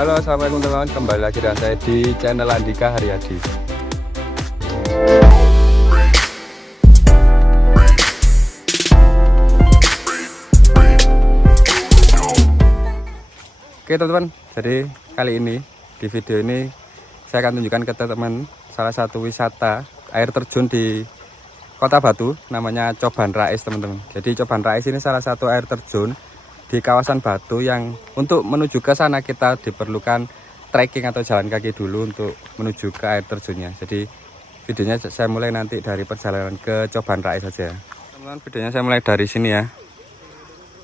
Halo, assalamualaikum teman-teman. Kembali lagi dengan saya di channel Andika Haryadi. Oke teman-teman, jadi kali ini di video ini saya akan tunjukkan ke teman-teman salah satu wisata air terjun di Kota Batu, namanya Coban Rais teman-teman. Jadi Coban Rais ini salah satu air terjun di kawasan Batu yang untuk menuju ke sana kita diperlukan trekking atau jalan kaki dulu untuk menuju ke air terjunnya. Jadi videonya saya mulai nanti dari perjalanan ke Coban Rais saja. Teman-teman, videonya saya mulai dari sini ya.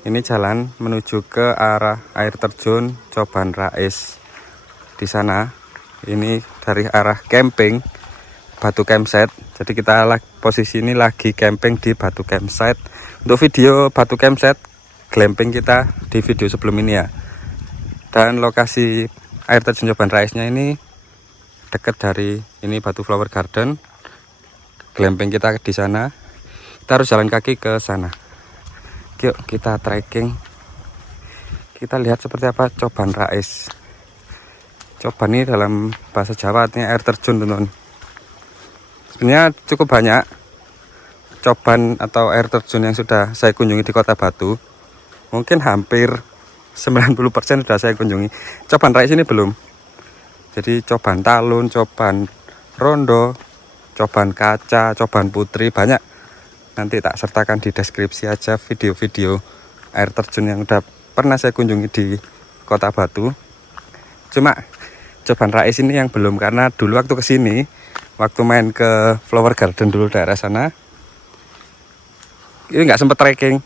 Ini jalan menuju ke arah air terjun Coban Rais. Di sana ini dari arah camping Batu Campsite. Jadi kita posisi ini lagi camping di Batu Campsite. Untuk video Batu Campsite glamping kita di video sebelum ini ya. Dan lokasi air terjun Coban Raisnya ini dekat dari ini Batu Flower Garden. Glamping kita di sana. Kita harus jalan kaki ke sana. Yuk kita trekking. Kita lihat seperti apa Coban Rais. Coban ini dalam bahasa Jawa artinya air terjun teman-teman. Sebenarnya cukup banyak coban atau air terjun yang sudah saya kunjungi di Kota Batu. Mungkin hampir 90% sudah saya kunjungi. Coban Rais ini belum. Jadi Coban Talun, Coban Rondo, Coban Kaca, Coban Putri, banyak. Nanti tak sertakan di deskripsi aja video-video air terjun yang udah pernah saya kunjungi di Kota Batu. Cuma Coban Rais ini yang belum, karena dulu waktu kesini, waktu main ke Flower Garden dulu daerah sana, ini nggak sempet trekking,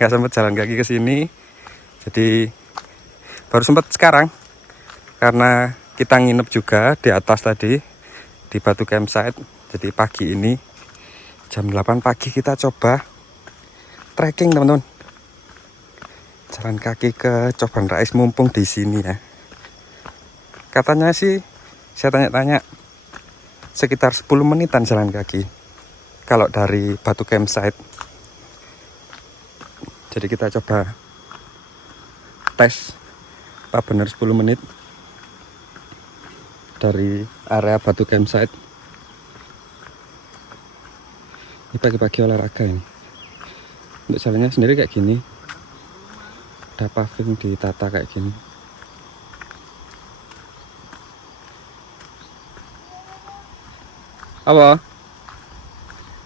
nggak sempet jalan kaki ke sini. Jadi baru sempet sekarang karena kita nginep juga di atas tadi di Batu Campsite. Jadi pagi ini jam 8 pagi kita coba trekking teman-teman, jalan kaki ke Coban Rais mumpung di sini ya. Katanya sih saya tanya-tanya sekitar 10 menitan jalan kaki kalau dari Batu Campsite. Jadi kita coba tes apa benar 10 menit dari area Batu Campsite. Ini pagi-pagi olahraga ini. Untuk jalannya sendiri kayak gini. Ada paving ditata kayak gini. Apa?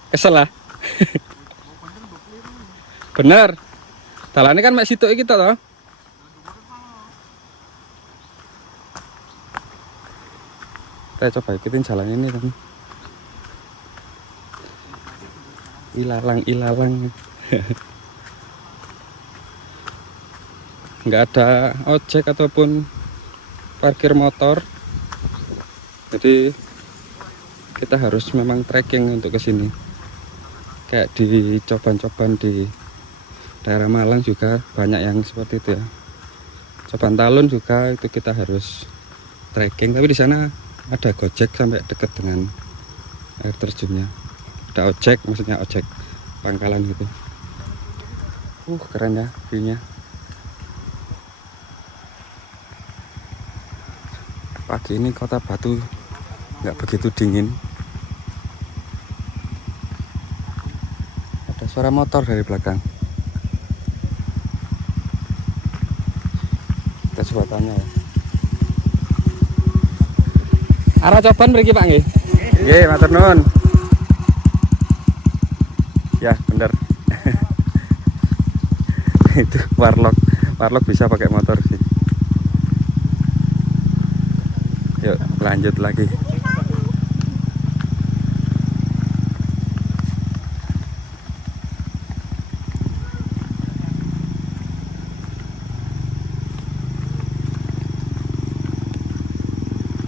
Kesel lah. Bener. Dalane kan mek situk iki to. Kita coba ikutin jalan ini kan. Ilalang. Nggak ada ojek ataupun parkir motor. Jadi kita harus memang trekking untuk ke sini. Kayak di coban-coban di daerah Malang juga banyak yang seperti itu ya. Coban Talun juga itu kita harus trekking, tapi di sana ada Gojek sampai dekat dengan air terjunnya. Ada ojek, maksudnya ojek pangkalan gitu. Keren ya view-nya. Pagi ini Kota Batu nggak begitu dingin. Ada suara motor dari belakang. Kita coba tanya ya. Arah Coban mriki Pak nggih? Nggih, matur nuwun. Ya, bener. Itu warlock. Warlock bisa pakai motor sih. Yuk, lanjut lagi.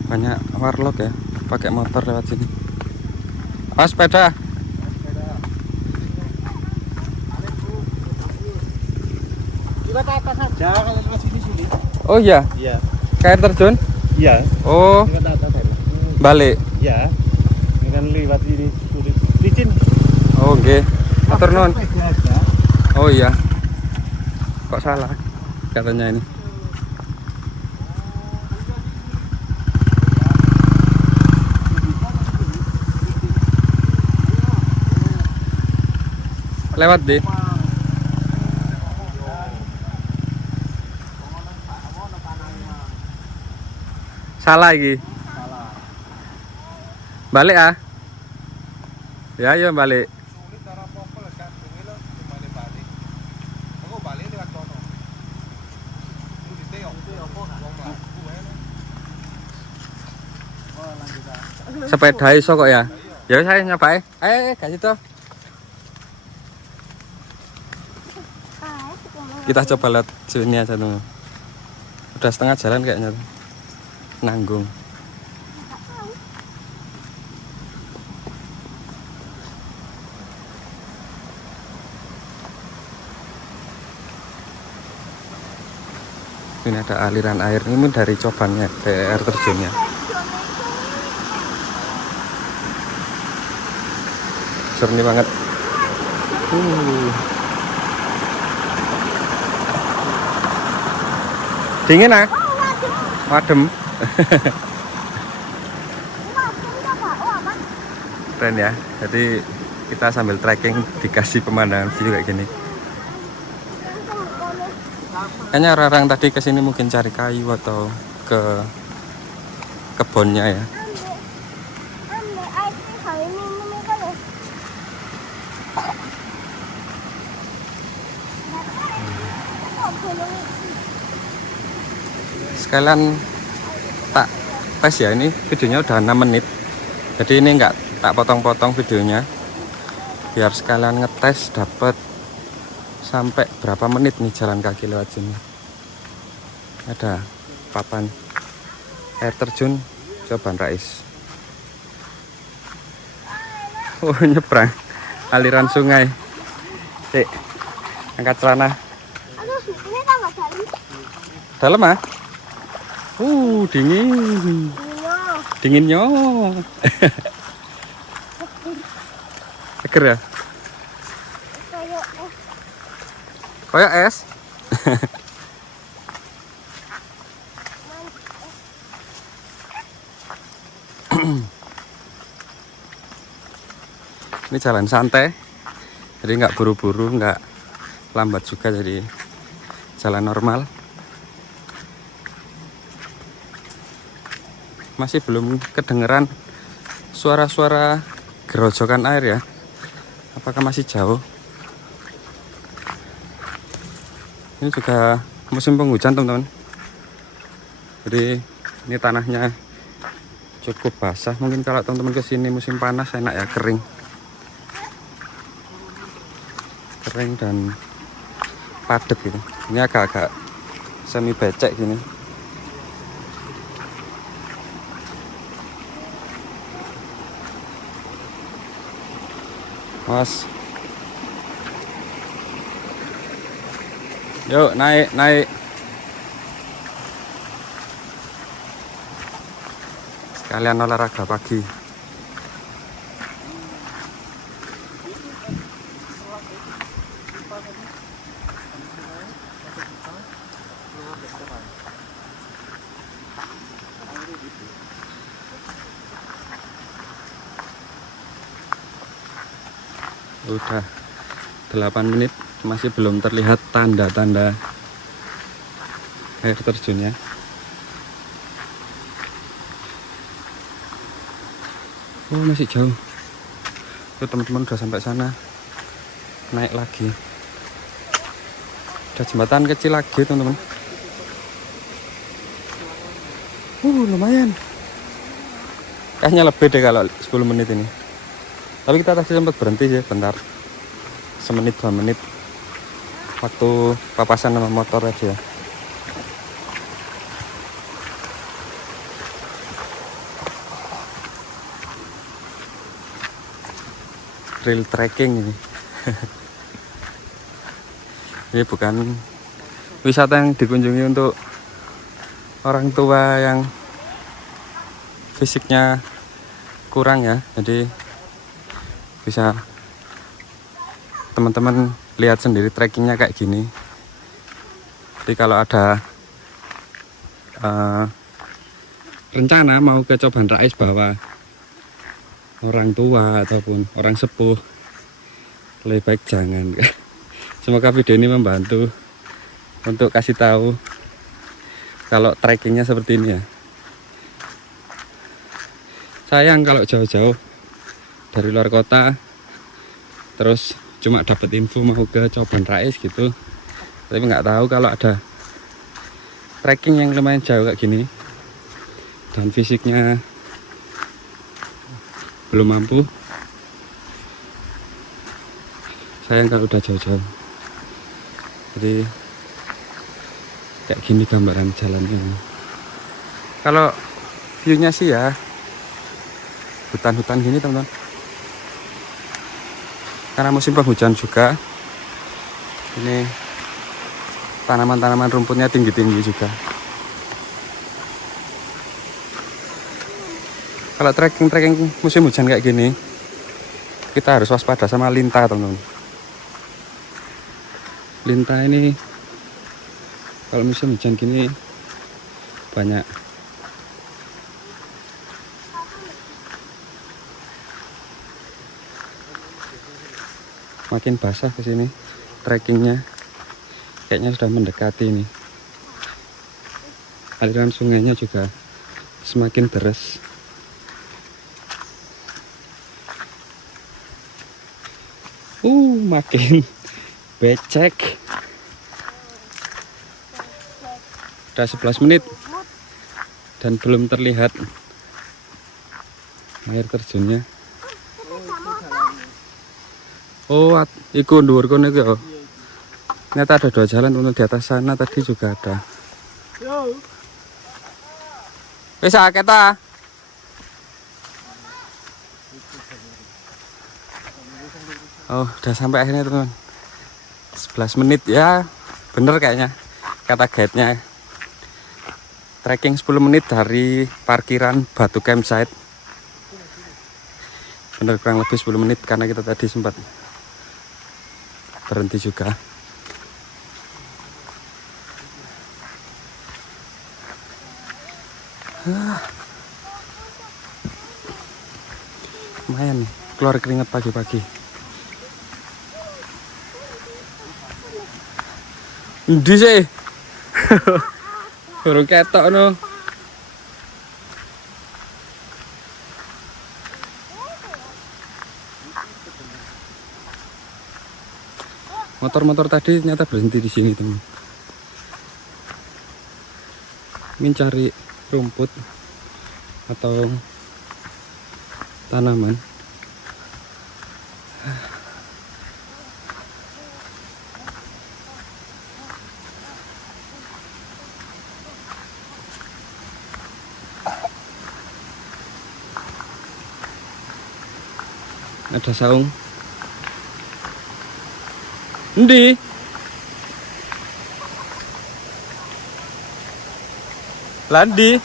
Banyak warlock ya, pakai motor lewat sini. Oh, sepeda. Juga ke atas saja kalau ke sini. Oh iya. Iya. Ke air terjun? Iya. Oh. Ini ke atas aja. Balik. Iya. Ini kan lewat ini sulit. Licin. Oh, nggih. Matur nuwun. Oh iya. Kok salah katanya ini. Lewat deh. Salah iki. Balik ah. Ya ayo balik. Sepeda iso kok ya. Ya saya nyoba. Kasih tuh. Kita coba lihat sini aja tuh. Udah setengah jalan kayaknya. Nanggung. Ini ada aliran air, ini dari cobannya, dari air terjunnya. Serni banget. Dingin ah? Wadem. Keren ya. Jadi kita sambil trekking dikasih pemandangan view kayak gini. Kayaknya orang-orang tadi kesini mungkin cari kayu atau ke kebunnya ya. Sekalian tak tes ya, ini videonya udah 6 menit. Jadi ini enggak tak potong-potong videonya. Biar sekalian ngetes dapat sampai berapa menit nih jalan kaki lewat sini. Ada papan air terjun Coban Rais. Oh, nyebrang aliran sungai. Angkat celana. Dalam ah? Dingin. Dinginnya. Seger ya? Kayak es. Ini jalan santai, jadi nggak buru-buru, nggak lambat juga, jadi jalan normal. Masih belum kedengeran suara-suara gerojokan air ya. Apakah masih jauh? Ini juga musim penghujan teman-teman. Jadi ini tanahnya cukup basah. Mungkin kalau teman-teman kesini musim panas enak ya, kering. Kering dan padat gitu. Ini agak-agak semi becek gini. Mas. Yuk naik. Sekalian olahraga pagi. Udah 8 menit masih belum terlihat tanda-tanda air terjunnya. Oh, masih jauh. Tuh teman-teman udah sampai sana. Naik lagi. Ada jembatan kecil lagi teman-teman. Lumayan. Kayaknya lebih deh kalau 10 menit ini. Tapi kita tadi sempat berhenti ya bentar. Semenit 2 menit. Waktu papasan sama motor aja. Trail trekking ini. Ini bukan wisata yang dikunjungi untuk orang tua yang fisiknya kurang ya. Jadi bisa teman-teman lihat sendiri trekkingnya kayak gini. Jadi kalau ada rencana mau ke Coban Rais bawa orang tua ataupun orang sepuh, lebih baik jangan. Semoga video ini membantu untuk kasih tahu kalau trekkingnya seperti ini ya. Sayang kalau jauh-jauh dari luar kota terus cuma dapat info mau ke Coban Rais gitu, tapi nggak tahu kalau ada trekking yang lumayan jauh kayak gini dan fisiknya belum mampu. Sayang kalau udah jauh-jauh. Jadi kayak gini gambaran jalannya. Kalau view-nya sih ya hutan-hutan gini teman-teman. Karena musim penghujan juga. Ini tanaman-tanaman rumputnya tinggi-tinggi juga. Kalau trekking musim hujan kayak gini, kita harus waspada sama lintah teman-teman. Lintah ini kalau musim hujan gini banyak. Makin basah ke sini trekkingnya, kayaknya sudah mendekati ini. Aliran sungainya juga semakin deras. Makin becek. Udah 11 menit dan belum terlihat air terjunnya. Oh, iku dhuwur kono iki ya. Ternyata ada 2 jalan untuk di atas sana tadi juga ada. Wis akeh ta? Oh, udah sampai akhirnya teman. 11 menit ya. Bener kayaknya kata guide-nya. Trekking 10 menit dari parkiran Batu Campsite. Bener kurang lebih 10 menit karena kita tadi sempat berhenti juga. Lumayan nih, keluar keringat pagi-pagi. Endi sih? Burung ketok no. Motor-motor tadi ternyata berhenti di sini teman. Ingin cari rumput atau tanaman. Ada saung. Endi? Landi.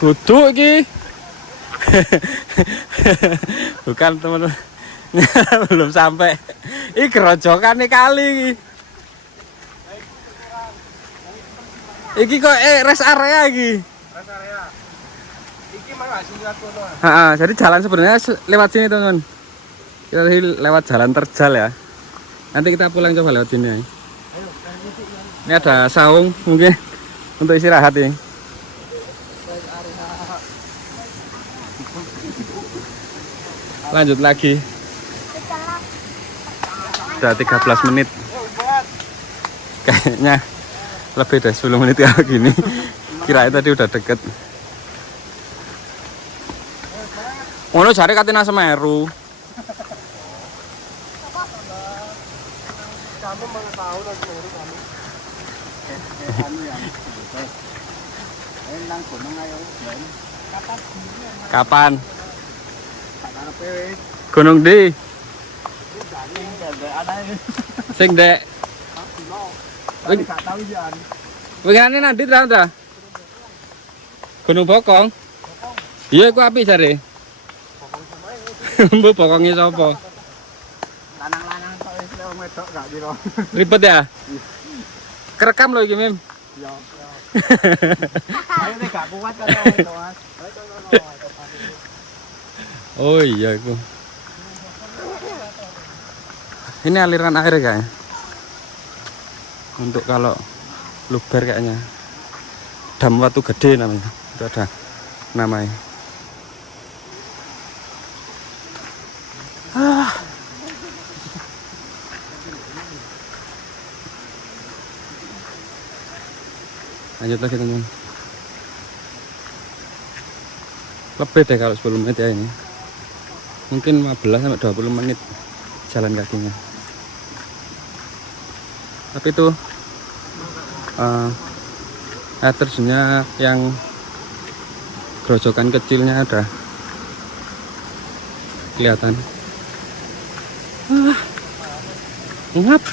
Kudu iki. Bukan teman-teman. Belum sampai. Ini kerojokan nih kali. Iki kok rest area iki. Rest area. Iki malah singkat kono. Jadi jalan sebenarnya lewat sini teman-teman. Kita lewat jalan terjal ya. Nanti kita pulang coba lewat sini ya. Ini ada saung mungkin untuk istirahat ini. Lanjut lagi. Sudah 13 menit. Kayaknya lebih dari 10 menit ya gini. Kirain tadi udah deket. Ngono jare Katina Semeru. Kamu mengetahui Semeru kamu. Kapan? Gunung di? Sing dek. Wingane nanti ta? Gunung Bokong. Iya ku api jare. Mbok bokonge sapa? Lanang-lanang tok wis lewat wedok gak piro. Ribet ya? Kerekam lho iki, Mim. Iya. Ayo nek gak kuat karo Mas. Oh iya itu. Ini aliran air kayaknya. Untuk kalau luber kayaknya. Dam Watu Gede namanya. Itu ada namanya. Lanjut lagi teman-teman. Lebih deh kalau 10 menit ya ini. Mungkin 15 sampai 20 menit jalan kakinya. Tapi itu air terjunnya yang gerojokan kecilnya ada kelihatan. Ngap.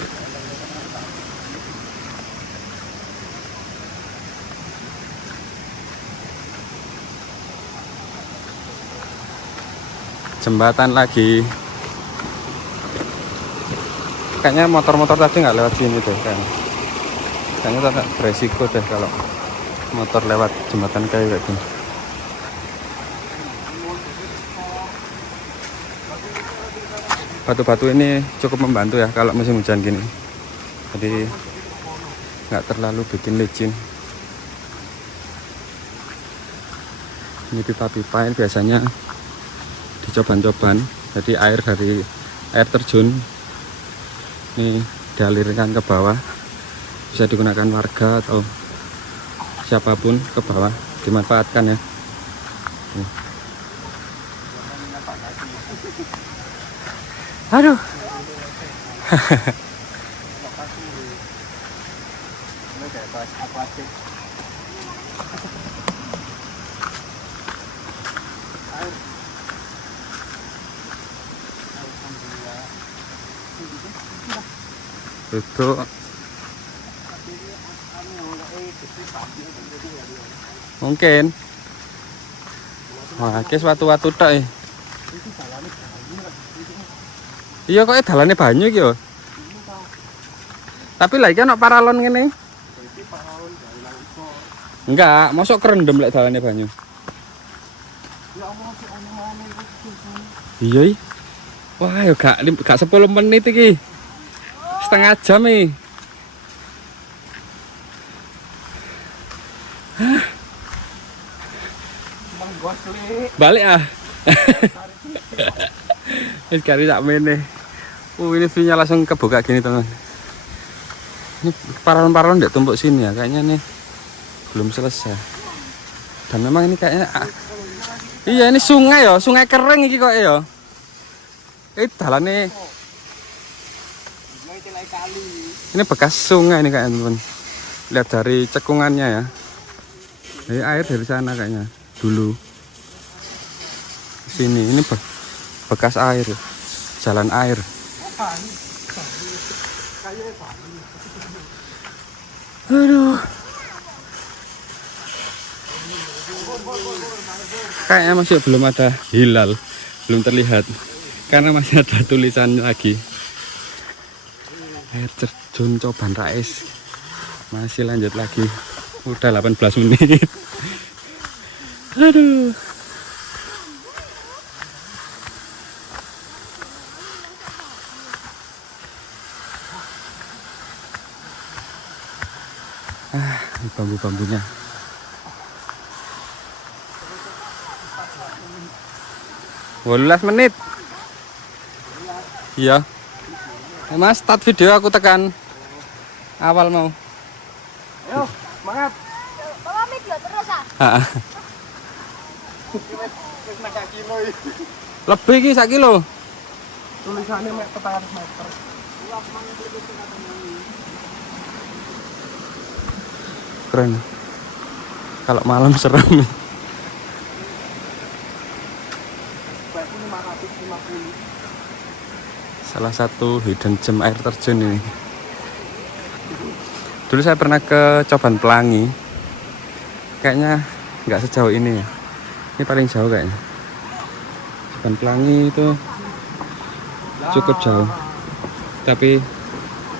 Jembatan lagi. Kayaknya motor-motor tadi nggak lewat sini deh kayaknya agak beresiko deh kalau motor lewat jembatan kayak gini. Batu-batu ini cukup membantu ya kalau musim hujan gini, jadi nggak terlalu bikin licin. Ini pipa-pipa yang biasanya dicoban-coban, jadi air dari air terjun ini dialirkan ke bawah, bisa digunakan warga atau siapapun ke bawah, dimanfaatkan ya. Aduh. Itu mungkin wah kes watu-watu tok e. Iya kok dalane banyu iki yo. Tapi lah iki ana paralon ngene. Enggak, mosok kerendem lek dalane banyu. Iya. Wah, yo gak 10 menit iki. Setengah jam nih. Balik ah. Ini kali tak main nih. Ini view-nya langsung kebuka gini teman. Ini paralon-paralon nggak tumpuk sini ya. Kayaknya nih belum selesai. Dan memang ini kayaknya iya ini sungai ya, sungai kering iki kok ya. Dalane ini bekas sungai ini kayaknya teman. Lihat dari cekungannya ya. Jadi air dari sana kayaknya dulu. Sini ini bekas air, jalan air. Aduh. Kayaknya masih belum ada hilal, belum terlihat. Karena masih ada tulisan lagi. Air terjun Coban Rais. Masih lanjut lagi. Udah 18 menit. Aduh. Ini bambu-bambunya. Walulas menit. Iya. Mas, start video aku tekan awal mau. Ayo, semangat. Bawa video terus ah. Heeh. Wis nek kilo iki. Lebih iki 1 kilo. Tulisannya mek 400 meter. Keren. Kalau malam serem. Salah satu hidden gem air terjun ini. Dulu saya pernah ke Coban Pelangi. Kayaknya nggak sejauh ini ya. Ini paling jauh kayaknya. Coban Pelangi itu cukup jauh. Tapi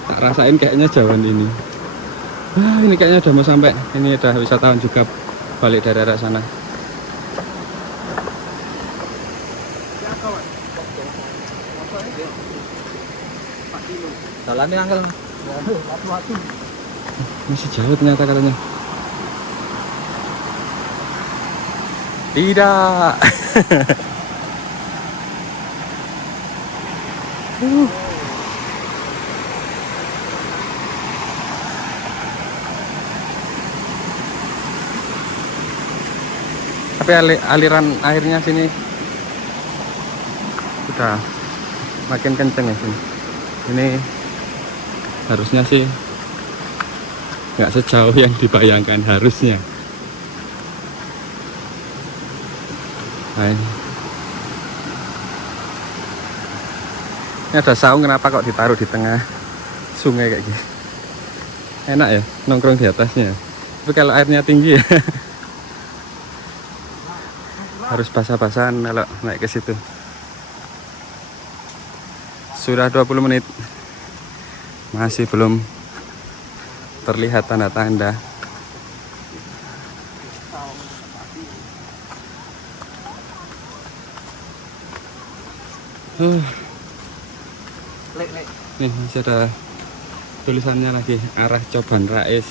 tak rasain kayaknya jauhan ini. Ini kayaknya udah mau sampai. Ini ada wisatawan juga balik dari arah sana. Jalannya angkel. Hati-hati. Masih jauh ternyata katanya. Tidak. Tapi aliran airnya sini udah makin kenceng ya sini. Ini harusnya sih nggak sejauh yang dibayangkan harusnya. Nah, ini ada saung, kenapa kok ditaruh di tengah sungai kayak gini? Enak ya nongkrong di atasnya. Tapi kalau airnya tinggi ya harus basah-basahan kalau naik ke situ. Sudah 20 menit masih belum terlihat tanda-tanda. Nih masih ada tulisannya lagi, arah Coban Rais.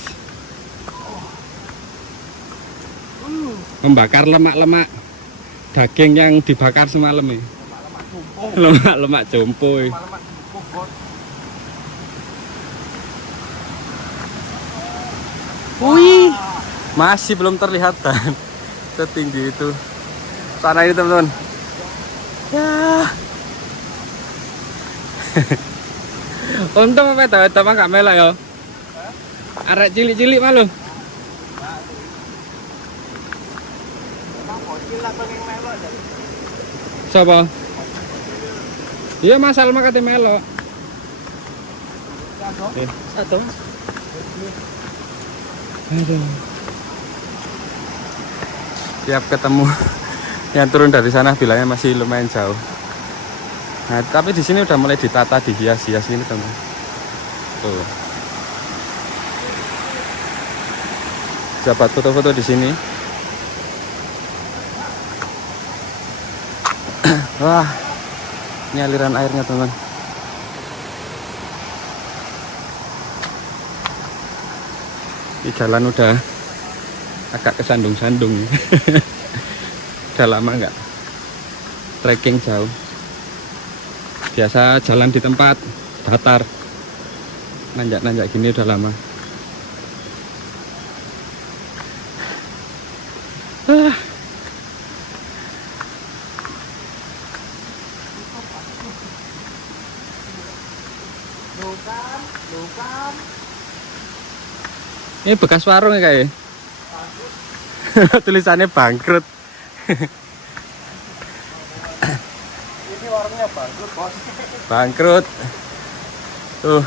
Membakar lemak-lemak daging yang dibakar semalam nih. Lemak-lemak jompoy. Wih, masih belum terlihat dan setinggi itu. Sana ini teman-teman. Ya. Untung apa itu mah gak melak ya. Arek cilik-cilik malu. Siapa? Iya masal mah kate melok. Satu. Aduh. Tiap ketemu yang turun dari sana bilangnya masih lumayan jauh. Nah, tapi di sini udah mulai ditata, dihias-hias ini teman. Tuh. Dapat foto-foto di sini. Wah, ini aliran airnya teman. Ini jalan udah agak kesandung-sandung. Udah lama nggak trekking jauh. Biasa jalan di tempat datar, nanjak-nanjak gini udah lama. Ini bekas warung ya kayak. Tulisannya bangkrut. Ini warungnya bangkrut, Bos. Bangkrut. Tuh.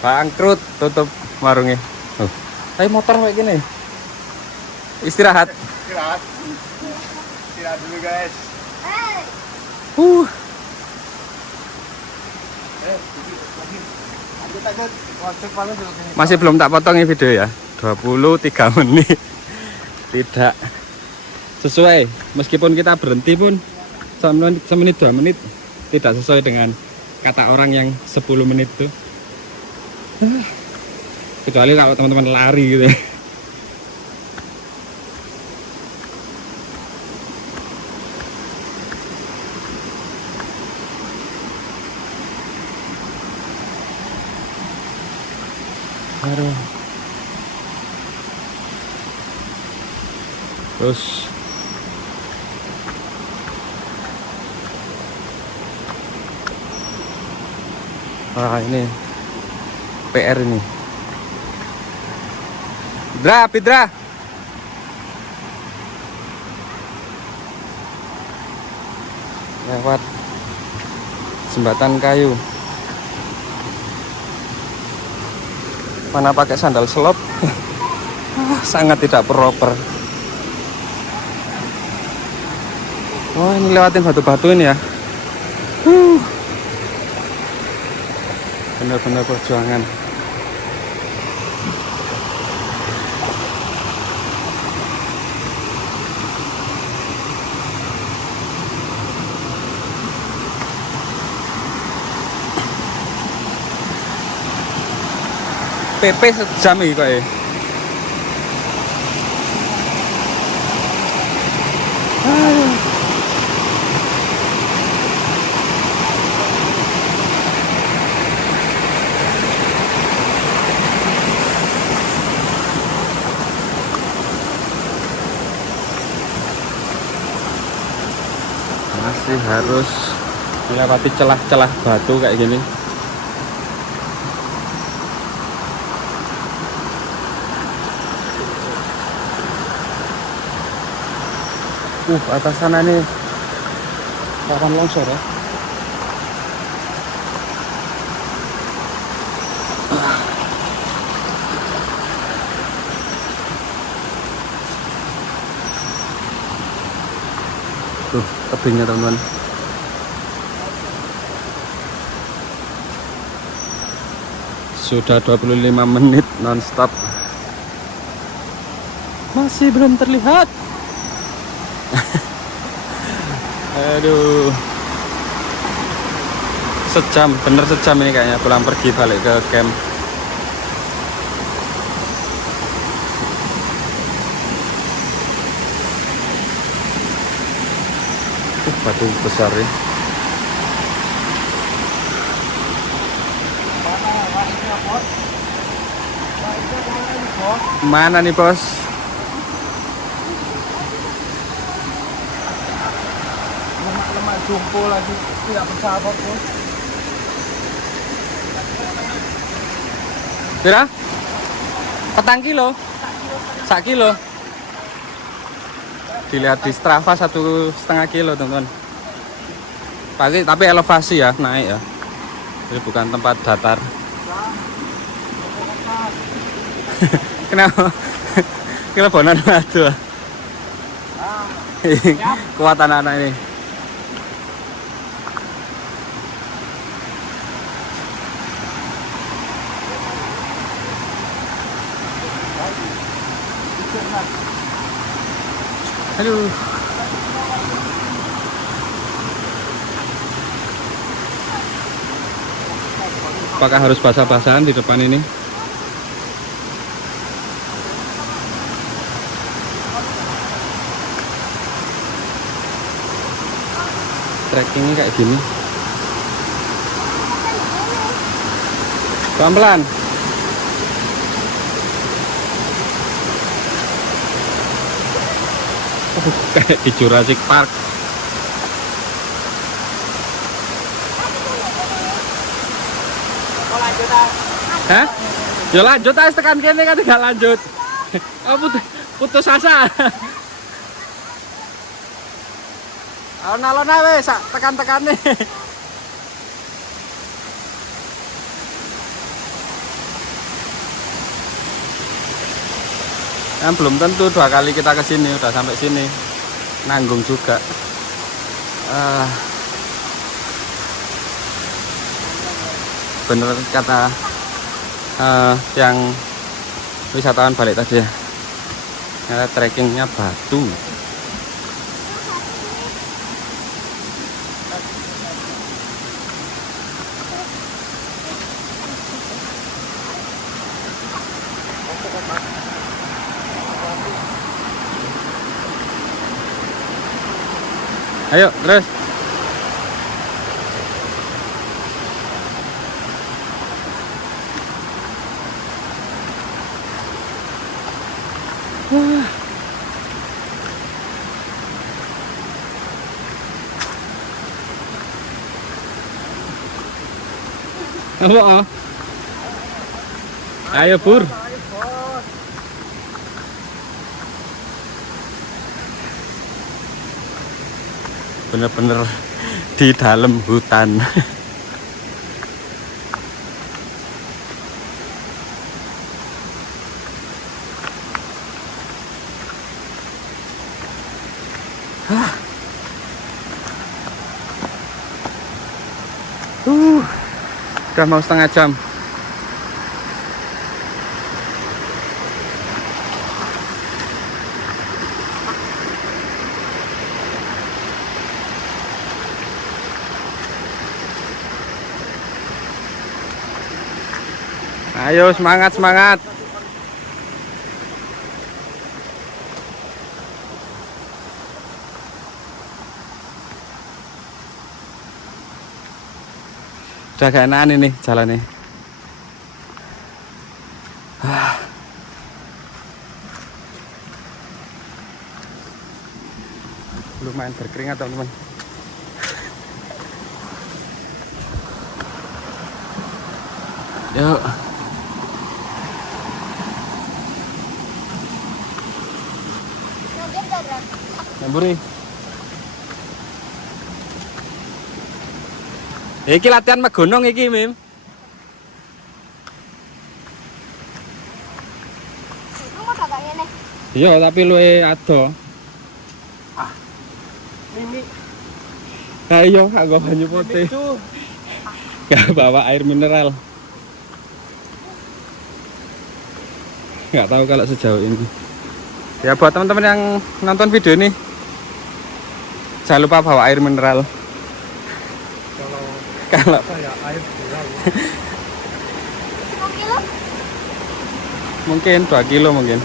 Bangkrut, tutup warungnya. Tuh. Ayo motor kayak gini. Istirahat. Istirahat. Istirahat dulu, guys. Hei, Lanjut. Lanjut paling dulu. Masih belum tak potong ini video ya. 23 menit. Tidak sesuai. Meskipun kita berhenti pun semenit 2 menit tidak sesuai dengan kata orang yang 10 menit tuh. Kecuali kalau teman-teman lari gitu. Aduh. Terus wah ini PR ini. Pidra. Lewat jembatan kayu. Mana pakai sandal selop. Sangat tidak proper. Wah, ini lewatin batu-batu ini ya. Benar-benar perjuangan. PP sejam iki kok ya. Masih harus melewati celah-celah batu kayak gini. Atas sana nih rawan longsor ya. Tuh, tebingnya teman-teman. Sudah 25 menit non-stop. Masih belum terlihat. Aduh. Sejam, bener sejam ini kayaknya pulang pergi balik ke camp. Batu besar ya. Mana nih bos? Lemak-lemak jumbo lagi tidak bersahabat bos. Pira? Petang kilo? Sak kilo? Dilihat di Strava 1,5 kilo teman-teman. Tapi elevasi ya, naik ya. Jadi bukan tempat datar. Kenapa? Kelebonan aduh. Kuat anak-anak ini. Aduh. Apakah harus basah-basahan di depan ini? Trekkingnya kayak gini. Pelan-pelan. Kayak di Jurassic Park. Hah? Ya lanjut aja tekan kene kan gak lanjut. Oh putus asa. Alon-alon ae wis tekan-tekane. Kan belum tentu 2 kali kita ke sini udah sampai sini. Nanggung juga. Bener kata yang wisatawan balik tadi ya. Trekkingnya batu. Ayo terus. Apa? Ayo Pur. Bener-bener di dalam hutan. Udah mau setengah jam. Ayo semangat semangat. Udah gak enakan ini jalannya. Lumayan berkeringat teman-teman. Yuk. Nanti darat. Nyamburi. Iki latihan megonong iki, Mim. Kamu tak kayak nih. Iya, tapi luwe ado. Mimi. Nah, iya, aku banyu putih. Gak bawa air mineral. Nggak tahu kalau sejauh ini. Ya buat teman-teman yang nonton video ini, jangan lupa bawa air mineral. Kalau Saya air mineral. 5 kilo? mungkin 2 kilo mungkin.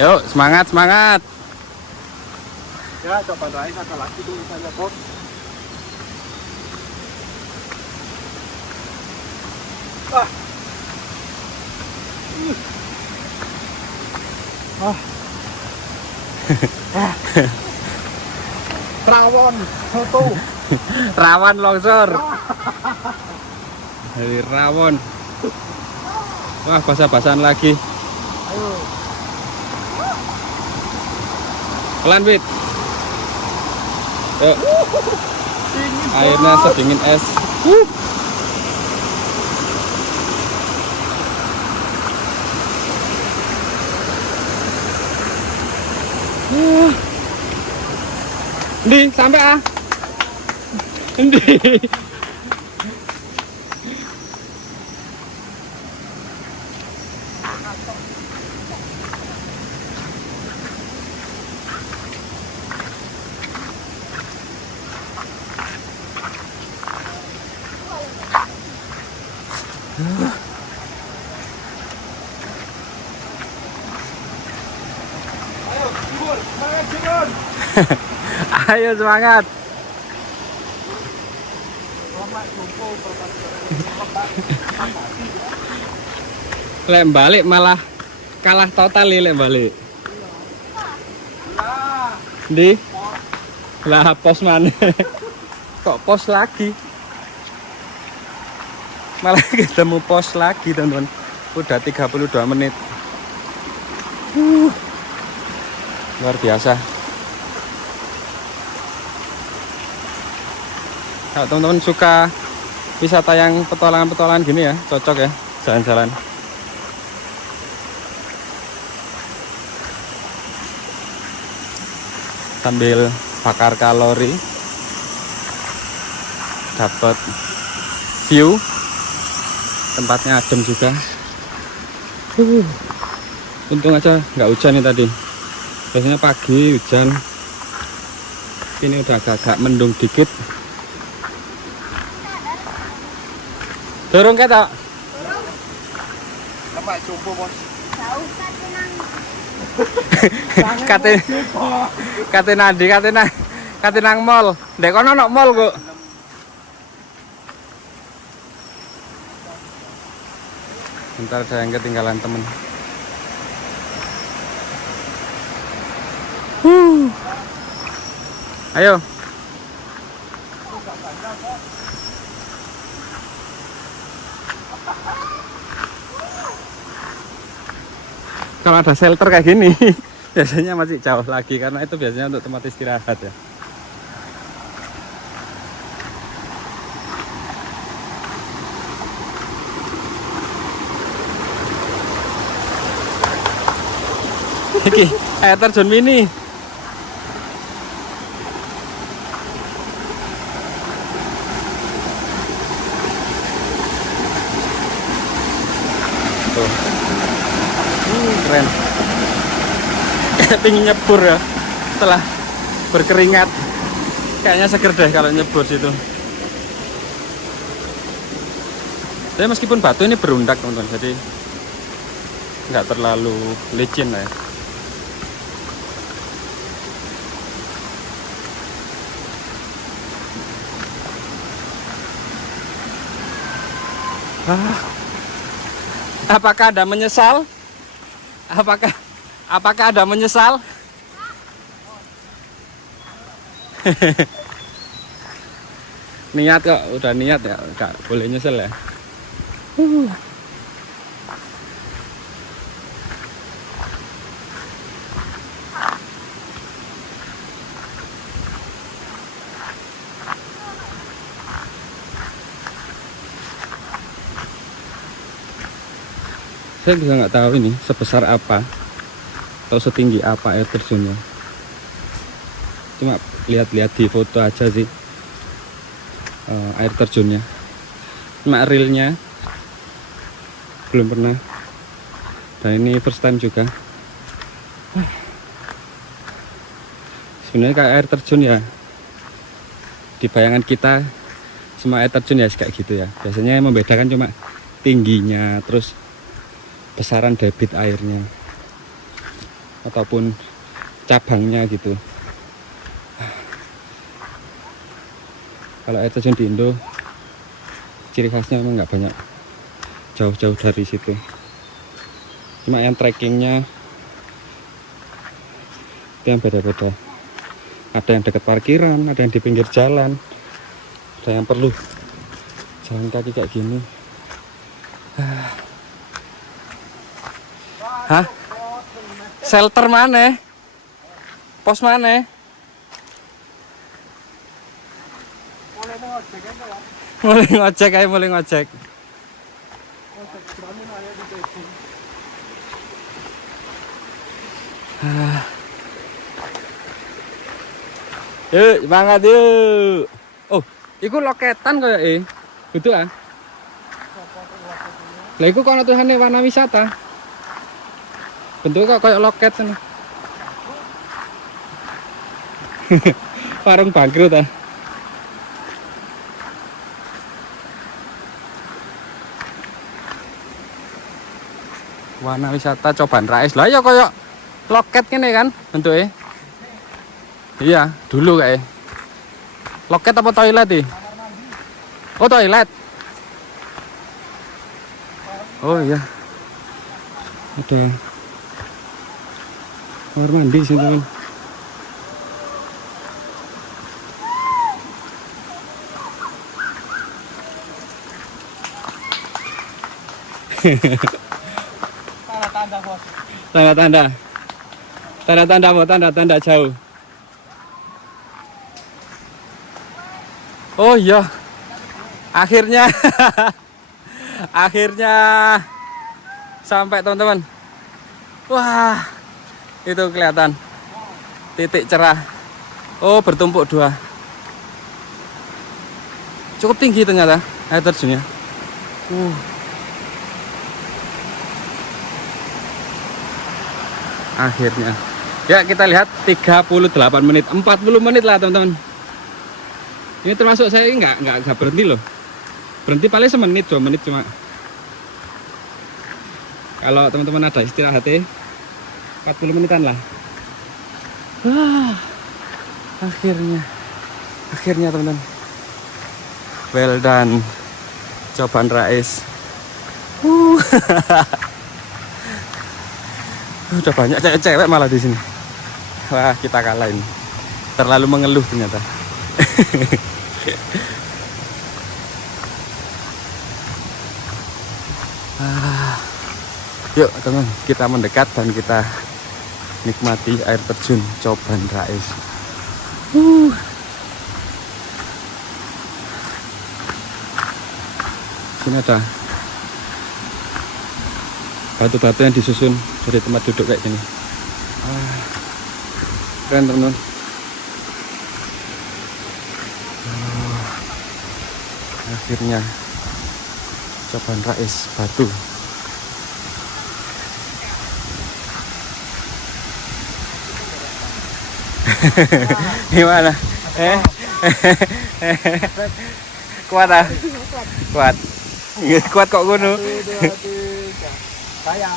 Yuk semangat semangat. Ya, coba naik satu lagi tuh misalnya, Bos. Rawon, soto. Rawan longsor. Dari rawon. Wah basah-basahan lagi. Ayo. Pelan Wit. Yuk. Airnya sedingin es. Di sampai ah. Di. Ayo, Jibur, semangat Jibur. Ayo semangat. Selamat jumpa Lek balik malah kalah total lek balik. Di lah pos mana? Kok pos lagi? Malah ketemu pos lagi teman-teman. Udah 32 menit. Luar biasa. Kalau teman-teman suka wisata yang petualangan-petualangan gini ya, cocok ya jalan-jalan. Sambil bakar kalori, dapat view, tempatnya adem juga. Untung aja nggak hujan nih tadi. Biasanya pagi hujan. Ini udah agak-agak mendung dikit. Dorong ketok. Selamat jumpa, Bos. Jauh kan tenang. Kate nandi kate nang mall. Ndek kono ono mall kok. Bentar ada yang ketinggalan temen. Ayo. Kalau ada shelter kayak gini, biasanya masih jauh lagi karena itu biasanya untuk tempat istirahat ya. Iki air terjun mini. Tuh. Keren. Pingin nyebur ya setelah berkeringat. Kayaknya seger deh kalau nyebur situ. Tapi meskipun batu ini berundak teman-teman, jadi nggak terlalu licin lah ya. Apakah Anda menyesal? Apakah Anda menyesal? Niat kok, udah niat ya, nggak boleh nyesel ya. Saya juga nggak tahu ini sebesar apa atau setinggi apa air terjunnya. Cuma lihat-lihat di foto aja sih air terjunnya. Cuma realnya belum pernah. Dan ini first time juga. Sebenarnya kayak air terjun ya. Di bayangan kita semua air terjun ya kayak gitu ya. Biasanya yang membedakan cuma tingginya, terus besaran debit airnya ataupun cabangnya gitu. Kalau air terjun di Indo ciri khasnya memang nggak banyak jauh-jauh dari situ. Cuma yang trekkingnya itu yang beda-beda. Ada yang dekat parkiran, ada yang di pinggir jalan, ada yang perlu jalan kaki kayak gini. Hah? Shelter mana? Pos mana? Mulai ngojek aja, mulai ngojek. Yuk, semangat yuk. Oh, iku loketan kayak betul ah. Lah iku kono tuhane warna wisata. Bentuknya kayak loket sana. Warung bangkrut ah. Warna wisata Coban Rais lah ya kayak loket gini kan bentuknya. Iya, dulu kayak. Loket apa toilet sih? Oh, toilet. Oh iya. Ada kamar mandi sih teman. Tanda-tanda bos. Tanda-tanda. Tanda-tanda apa? Tanda-tanda jauh. Oh iya. Akhirnya akhirnya sampai teman-teman. Wah, itu kelihatan titik cerah. Oh, bertumpuk dua. Cukup tinggi ternyata air terjunnya. Akhirnya. Ya, kita lihat 38 menit, 40 menit lah teman-teman. Ini termasuk saya nggak berhenti loh. Berhenti paling semenit 2 menit cuma. Kalau teman-teman ada istirahatnya 40 menitan lah. Wah, akhirnya teman-teman. Well done, Coban Rais. Udah banyak cewek-cewek malah di sini. Wah, kita kalahin. Terlalu mengeluh ternyata. Yuk teman, kita mendekat dan kita nikmati air terjun Coban Rais. Sini ada batu-batu yang disusun dari tempat duduk kayak gini. Keren teman-teman. Akhirnya Coban Rais Batu. Gimana? Kuat ah? Kuat. Kuat. Kuat kok ngono. 1, 2, 3. Saya.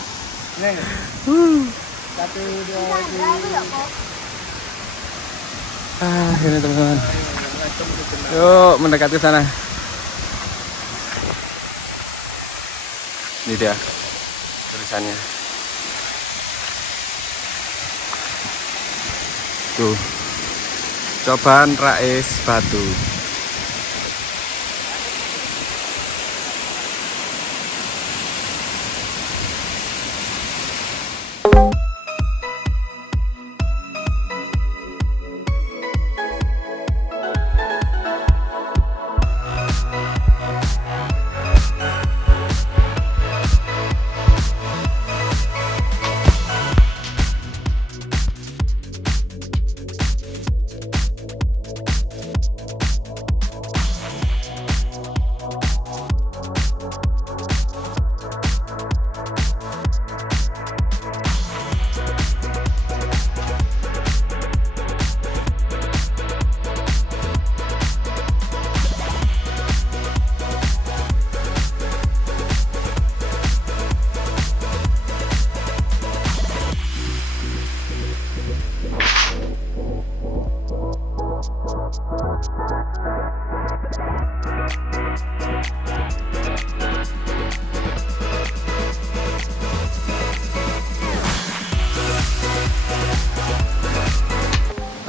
Nih. 1, 2, Sandra itu ya kok. Ini teman-teman. Yuk mendekati sana. Ini dia tulisannya. Tuh. Coban Rais Batu.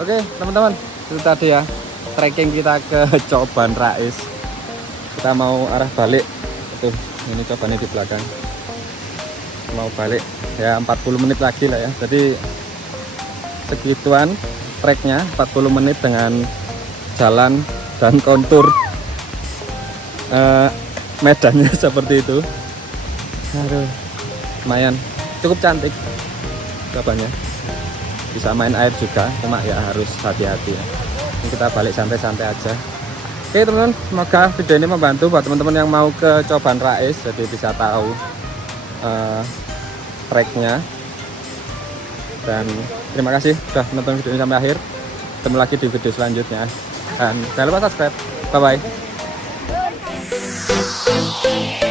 Oke teman-teman, itu tadi ya trekking kita ke Coban Rais. Kita mau arah balik. Tuh, ini cobannya di belakang. Mau balik ya 40 menit lagi lah ya. Jadi segituan treknya 40 menit dengan jalan dan kontur medannya seperti itu. Aduh, lumayan cukup cantik cobannya. Bisa main air juga, cuma ya harus hati-hati ya. Ini kita balik santai-santai aja. Oke teman-teman, semoga video ini membantu buat teman-teman yang mau ke Coban Rais, jadi bisa tahu treknya. Dan terima kasih sudah menonton video ini sampai akhir. Ketemu lagi di video selanjutnya. Dan jangan lupa subscribe. Bye bye.